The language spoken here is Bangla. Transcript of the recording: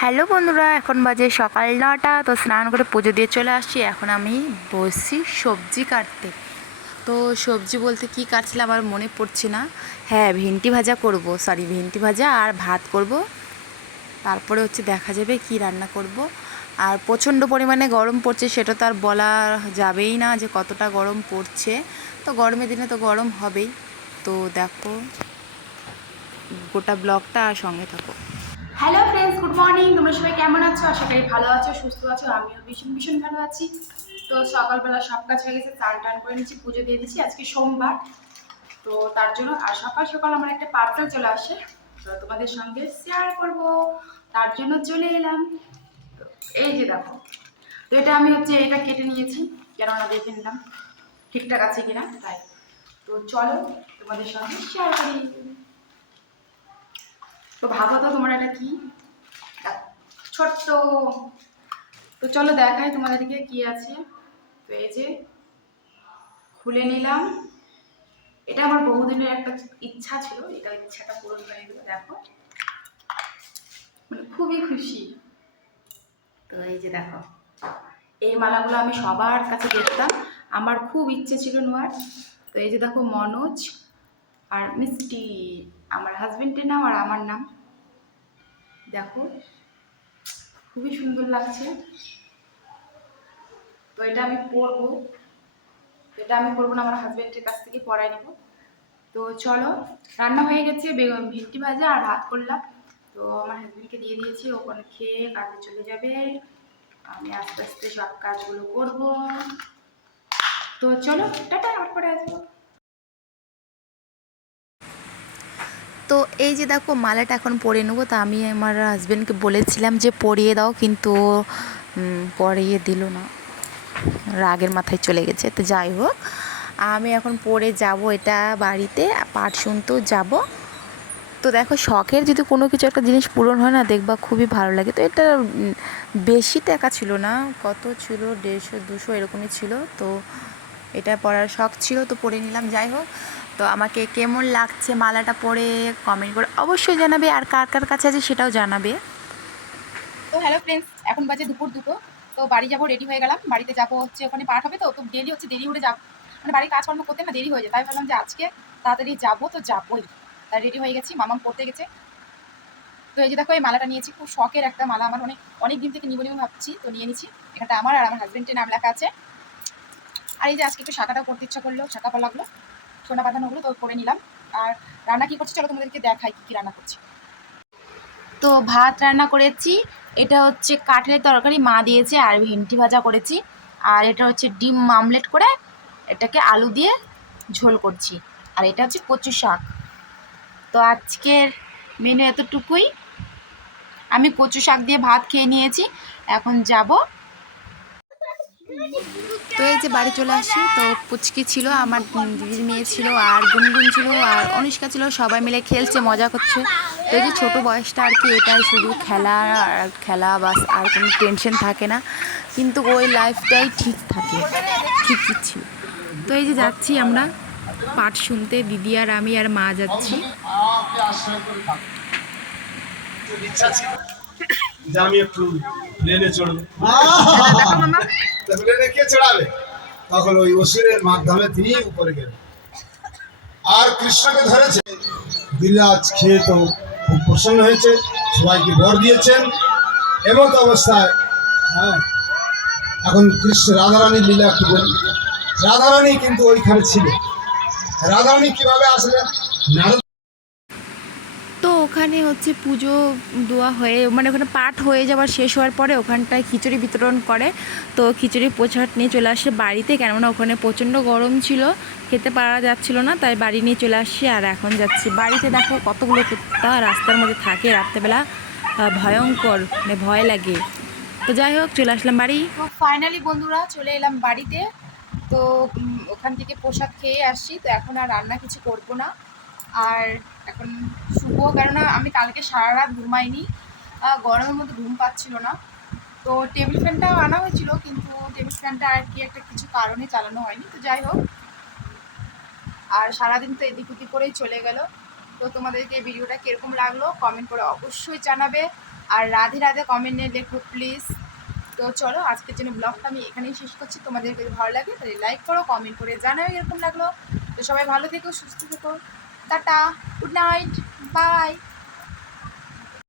হ্যালো বন্ধুরা, এখন বাজে সকাল নটা, তো স্নান করে পুজো দিয়ে চলে আসছি। এখন আমি বসছি সবজি কাটতে। তো সবজি বলতে কি কাটছিলাম আর মনে পড়ছে না। হ্যাঁ ভেন্টি ভাজা করব সরি ভেন্টি ভাজা আর ভাত করব। তারপরে হচ্ছে দেখা যাবে কি রান্না করব। আর প্রচণ্ড পরিমাণে গরম পড়ছে, সেটা তো আর বলা যাবেই না যে কতটা গরম পড়ছে। তো গরমের দিনে তো গরম হবেই। তো দেখো, গোটা ব্লগটা আর সঙ্গে থাকো। ফ্রেন্ডস গুড মর্নিং তোমরা সবাই কেমন আছো? আশা করি ভালো আছো, সুস্থ আছো, আমিও ভীষণ ভীষণ ভালো আছি। তো সকালবেলা সব কাজ হয়ে গেছে চান টান করে নিচ্ছি পুজো দিয়ে দিচ্ছি আজকে সোমবার। তো তার জন্য আর সকাল সকাল আমার একটা পার্সেল চলে আসে, তো তোমাদের সঙ্গে শেয়ার করব। তার জন্য চলে এলাম। এই যে দেখো, তো এটা আমি হচ্ছে এটা কেটে নিয়েছি, কেননা দেখে নিলাম ঠিকঠাক আছে কিনা, তাই। তো চলো তোমাদের সঙ্গে শেয়ার করি। তো ভাবো তো তোমার এটা কি? ছোট্ট। তো চলো দেখাই তোমাদেরকে কি আছে। তো এই যে খুলে নিলাম। এটা আমার বহুদিনের একটা ইচ্ছা ছিল, এটা ইচ্ছাটা পূরণ হয়ে গেল, দেখো। মানে খুবই খুশি। তো এই যে দেখো, এই মালাগুলো আমি সবার কাছে দেখতাম। আমার খুব ইচ্ছে ছিল নেওয়ার। তো এই যে দেখো মনোজ আর মিষ্টি, আমার হাজবেন্ডের নাম আর আমার নাম। দেখো খুবই সুন্দর লাগছে। তো এটা আমি পরবো। এটা আমি করব না, আমার হাজবেন্ডের কাছ থেকে পড়াই নেব। তো চলো, রান্না হয়ে গেছে, বেগুন ভিন্টি ভাজা আর ভাত করলাম। তো আমার হাজব্যান্ডকে দিয়ে দিয়েছি ওখানে খেয়ে কাজে চলে যাবে। আমি আস্তে আস্তে সব কাজগুলো করব। তো চলো, টাটা, আবার পরে আসব। তো এই যে দেখো মালাটা এখন পরে নেব, তা আমি আমার হাজব্যান্ডকে বলেছিলাম যে পরিয়ে দাও, কিন্তু পরিয়ে দিল না। রাগের মাথায় চলে গেছে, তো যাই হোক, আমি এখন পরে যাব এটা বাড়িতে পাঠ শুনতেও যাব। তো দেখো শখের যদি কোনো কিছু একটা জিনিস পূরণ হয় না, দেখবা খুবই ভালো লাগে। তো এটা বেশি টাকা ছিল না, কত ছিল? দেড়শো, দুশো এরকমই ছিল। তো এটা পরার শখ ছিল, তো পরে নিলাম। যাই হোক তো আমাকে কেমন লাগছে মালাটা পরে কমেন্ট করে অবশ্যই জানাবে আর কার কার কাছে আছে সেটাও জানাবে। তো হ্যালো ফ্রেন্ডস এখন বাজে দুপুর দুটো, তো বাড়ি যাব রেডি হয়ে গেলাম। বাড়িতে যাব হচ্ছে, ওখানে পাঠ হবে তো তো ডেলি হচ্ছে, দেরি উঠে যাব। মানে বাড়ির কাজকর্ম করতে না দেরি হয়ে যায়, তাই ভাবলাম যে আজকে তাড়াতাড়ি যাব তো যাবোই। তাই রেডি হয়ে গেছি, মামাম পড়তে গেছে। তো এই যে দেখো, এই মালাটা নিয়েছি, খুব শখের একটা মালা। আমার অনেক অনেক দিন থেকে নিবো নিবো ভাবছি, তো নিয়ে নিচ্ছি এটা আমার আর আমার হাজবেন্ডের নাম লেখা আছে। আর এই যে আজকে একটু শাখাটা করতে ইচ্ছা করল, শাখা পালাগুলো সোনা বাঁধানোগুলো তো করে নিলাম। আর রান্না কি করছি, চলো তোমাদেরকে দেখাই কি কি রান্না করছি। তো ভাত রান্না করেছি, এটা হচ্ছে কাঠের তরকারি, মা দিয়েছে আর ভেন্টি ভাজা করেছি। আর এটা হচ্ছে ডিম মামলেট করে এটাকে আলু দিয়ে ঝোল করছি। আর এটা হচ্ছে কচু শাক। তো আজকের মেনু এতটুকুই। আমি কচু শাক দিয়ে ভাত খেয়ে নিয়েছি, এখন যাব। তো এই যে বাড়ি চলে আসি, তো পুচকি ছিল, আমার দিদির মেয়ে ছিল, আর গুনগুন ছিল, আর অনুষ্কা ছিল, সবাই মিলে খেলছে, মজা করছে। তো এই যে ছোটো বয়সটা আর কি, এটাই শুধু খেলা, আর খেলা বাস, আর কোনো টেনশন থাকে না। কিন্তু ওই লাইফটাই ঠিক থাকে ঠিক ছিল। তো এই যে যাচ্ছি আমরা, পাঠ শুনতে, দিদি আর আমি আর মা যাচ্ছি। আমি একটু প্লেনে চড়বো। কে চড়াবে? তখন ওই অসুরের মাধ্যমে তিনি উপরে আর কৃষ্ণকে ধরেছে। খেয়ে তো খুব প্রসন্ন হয়েছে। সবাইকে বর দিয়েছেন। এমত অবস্থায় হ্যাঁ এখন কৃষ্ণ রাধারানীর লীলা একটু বলি। রাধারানী কিন্তু ওইখানে ছিল রাধারানী কীভাবে আসলেন? নারদ ওখানে হচ্ছে পুজো দেওয়া হয়ে মানে ওখানে পাঠ হয়ে যাওয়ার শেষ হওয়ার পরে ওখানটায় খিচুড়ি বিতরণ করে। তো খিচুড়ি প্রসাদ নিয়ে চলে আসে বাড়িতে, কেননা ওখানে প্রচণ্ড গরম ছিল, খেতে পারা যাচ্ছিল না, তাই বাড়ি নিয়ে চলে আসছি আর এখন যাচ্ছি। বাড়িতে দেখো কতগুলো কুত্তা রাস্তার মধ্যে থাকে, রাত্রেবেলা ভয়ঙ্কর মানে ভয় লাগে। তো যাই হোক, চলে আসলাম বাড়ি। ফাইনালি বন্ধুরা চলে এলাম বাড়িতে। তো ওখান থেকে প্রসাদ খেয়ে আসছি তো এখন আর রান্না কিছু করব না। আর এখন শুভ, কেননা আমি কালকে সারা রাত ঘুমাইনি। গরমের মধ্যে ঘুম পাচ্ছিল না। তো টেবিল ফ্যানটাও আনা হয়েছিল, কিন্তু টেবিল ফ্যানটা আর কি একটা কিছু কারণে চালানো হয়নি, তো যাই হোক। আর সারাদিন তো এদিক ওদিক করেই চলে গেল। তো তোমাদেরকে ভিডিওটা কীরকম লাগল কমেন্ট করে অবশ্যই জানাবে। আর রাধে রাধে কমেন্টে লেখো প্লিজ তো চলো, আজকের জন্য ব্লগটা আমি এখানেই শেষ করছি। তোমাদের যদি ভালো লাগে, তাহলে লাইক করো কমেন্ট করে জানাও এরকম লাগল। তো সবাই ভালো থেকো, সুস্থ থেকো। Tata good night bye.